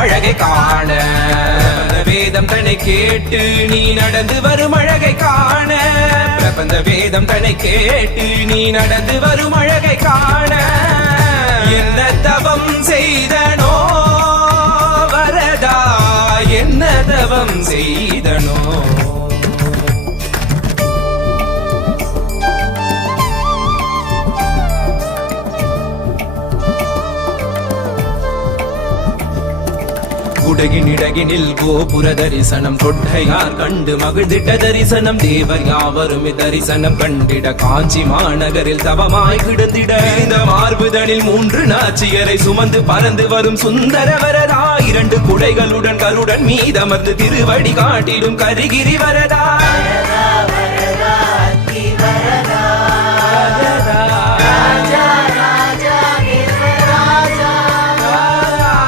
அழகை காண வேதம் தன்னை கேட்டு நீ நடந்து வரும் அழகை காண பிரபந்த வேதம் தன்னை கேட்டு நீ நடந்து வரும் அழகை காண என்ன தவம் செய்தனோ வரதா என்ன தவம் செய்தனோ குடகினிடகினில் கோபுர தரிசனம் கொட்டையார் கண்டு மகிழ்ந்திட்ட தரிசனம் தேவர் யாவரும் தரிசனம் கண்டிட காஞ்சி மாநகரில் தவமாய் கிடந்திட இந்த மார்புதனில் 3 நாச்சியரை சுமந்து பறந்து வரும் சுந்தர வரதா 2 குடைகளுடன் கருடன் மீதமர்ந்து திருவடி காட்டிடும் கரிகிரி வரதா.